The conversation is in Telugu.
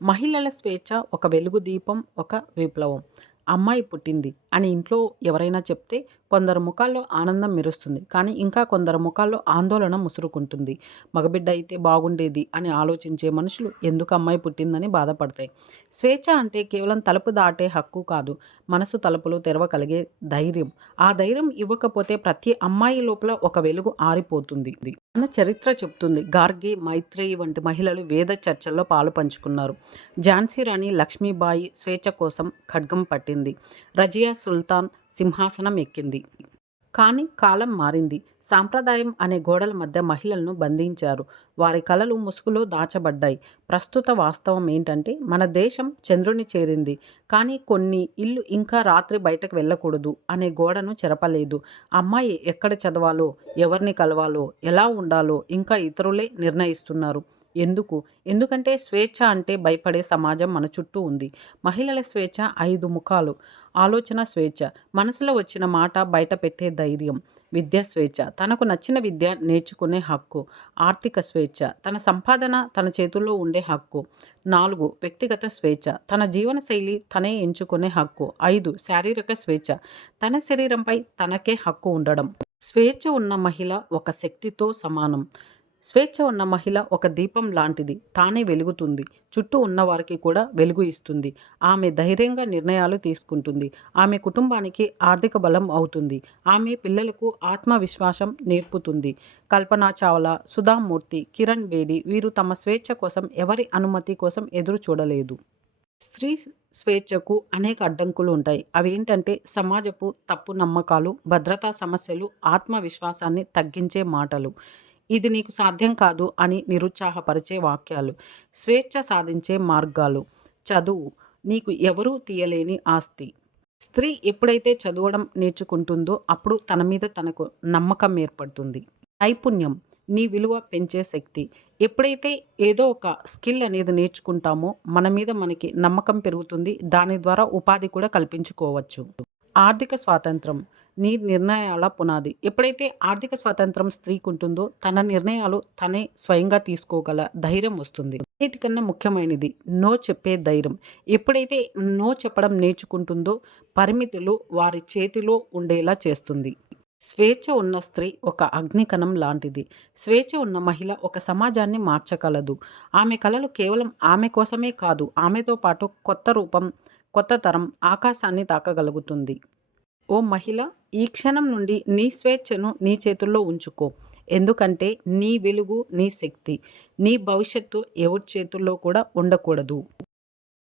మహిళల స్వేచ్ఛ ఒక వెలుగు దీపం ఒక విప్లవం. అమ్మాయి పుట్టింది అని ఇంట్లో ఎవరైనా చెప్తే కొందరు ముఖాల్లో ఆనందం మెరుస్తుంది. కానీ ఇంకా కొందరు ముఖాల్లో ఆందోళన ముసురుకుంటుంది. మగబిడ్డ అయితే బాగుండేది అని ఆలోచించే మనుషులు ఎందుకు అమ్మాయి పుట్టిందని బాధపడతాయి. స్వేచ్ఛ అంటే కేవలం తలుపు దాటే హక్కు కాదు. మనసు తలుపులు తెరవగలిగే ధైర్యం. ఆ ధైర్యం ఇవ్వకపోతే ప్రతి అమ్మాయి లోపల ఒక వెలుగు ఆరిపోతుంది. మన చరిత్ర చెబుతుంది గార్గి మైత్రేయి వంటి మహిళలు వేద చర్చల్లో పాలు పంచుకున్నారు. ఝాన్సీ రాణి లక్ష్మీబాయి స్వేచ్ఛ కోసం ఖడ్గం పట్టింది. రజియా సుల్తాన్ సింహాసనం ఎక్కింది. కానీ కాలం మారింది. సాంప్రదాయం అనే గోడల మధ్య మహిళలను బంధించారు. వారి కళలు ముసుగులో దాచబడ్డాయి. ప్రస్తుత వాస్తవం ఏంటంటే మన దేశం చంద్రుని చేరింది. కానీ కొన్ని ఇల్లు ఇంకా రాత్రి బయటకు వెళ్ళకూడదు అనే గోడను చెరపలేదు. అమ్మాయి ఎక్కడ చదవాలో ఎవరిని కలవాలో ఎలా ఉండాలో ఇంకా ఇతరులే నిర్ణయిస్తున్నారు. ఎందుకు? ఎందుకంటే స్వేచ్ఛ అంటే భయపడే సమాజం మన చుట్టూ ఉంది. మహిళల స్వేచ్ఛ ఐదు ముఖాలు. ఆలోచన స్వేచ్ఛ. మనసులో వచ్చిన మాట బయట పెట్టే ధైర్యం. విద్యా స్వేచ్ఛ. తనకు నచ్చిన విద్య నేర్చుకునే హక్కు ఆర్థిక స్వేచ్ఛ తన సంపాదన తన చేతుల్లో ఉండే హక్కు. నాలుగు వ్యక్తిగత స్వేచ్ఛ. తన జీవనశైలి తనే ఎంచుకునే హక్కు. ఐదు శారీరక స్వేచ్ఛ. తన శరీరంపై తనకే హక్కు ఉండడం. స్వేచ్ఛ ఉన్న మహిళ ఒక శక్తితో సమానం. స్వేచ్ఛ ఉన్న మహిళ ఒక దీపం లాంటిది తానే వెలుగుతుంది. చుట్టూ ఉన్నవారికి కూడా వెలుగు ఇస్తుంది. ఆమె ధైర్యంగా నిర్ణయాలు తీసుకుంటుంది. ఆమె కుటుంబానికి ఆర్థిక బలం అవుతుంది. ఆమె పిల్లలకు ఆత్మవిశ్వాసం నేర్పుతుంది. కల్పనా చావ్లా సుధామూర్తి కిరణ్ బేడి వీరు తమ స్వేచ్ఛ కోసం ఎవరి అనుమతి కోసం ఎదురు చూడలేదు. స్త్రీ స్వేచ్ఛకు అనేక అడ్డంకులు ఉంటాయి. అవి ఏంటంటే సమాజపు తప్పు నమ్మకాలు భద్రతా సమస్యలు ఆత్మవిశ్వాసాన్ని తగ్గించే మాటలు. ఇది నీకు సాధ్యం కాదు అని నిరుత్సాహపరిచే వాక్యాలు స్వేచ్ఛ సాధించే మార్గాలు. చదువు నీకు ఎవరూ తీయలేని ఆస్తి. స్త్రీ ఎప్పుడైతే చదవడం నేర్చుకుంటుందో అప్పుడు తన మీద తనకు నమ్మకం ఏర్పడుతుంది. నైపుణ్యం నీ విలువ పెంచే శక్తి. ఎప్పుడైతే ఏదో ఒక స్కిల్ అనేది నేర్చుకుంటామో మన మీద మనకి నమ్మకం పెరుగుతుంది దాని ద్వారా ఉపాధి కూడా కల్పించుకోవచ్చు. ఆర్థిక స్వాతంత్రం నీ నిర్ణయాల పునాది. ఎప్పుడైతే ఆర్థిక స్వాతంత్రం స్త్రీకి ఉంటుందో తన నిర్ణయాలు తనే స్వయంగా తీసుకోగల ధైర్యం వస్తుంది. అన్నిటికన్నా ముఖ్యమైనది నో చెప్పే ధైర్యం. ఎప్పుడైతే నో చెప్పడం నేర్చుకుంటుందో పరిమితులు వారి చేతిలో ఉండేలా చేస్తుంది. స్వేచ్ఛ ఉన్న స్త్రీ ఒక అగ్నికణం లాంటిది. స్వేచ్ఛ ఉన్న మహిళ ఒక సమాజాన్ని మార్చగలదు. ఆమె కళలు కేవలం ఆమె కోసమే కాదు ఆమెతో పాటు కొత్త రూపం కొత్త తరం ఆకాశాన్ని తాకగలుగుతుంది. ఓ మహిళ ఈ క్షణం నుండి నీ స్వేచ్ఛను నీ చేతుల్లో ఉంచుకో. ఎందుకంటే నీ వెలుగు నీ శక్తి నీ భవిష్యత్తు ఎవరి చేతుల్లో కూడా ఉండకూడదు.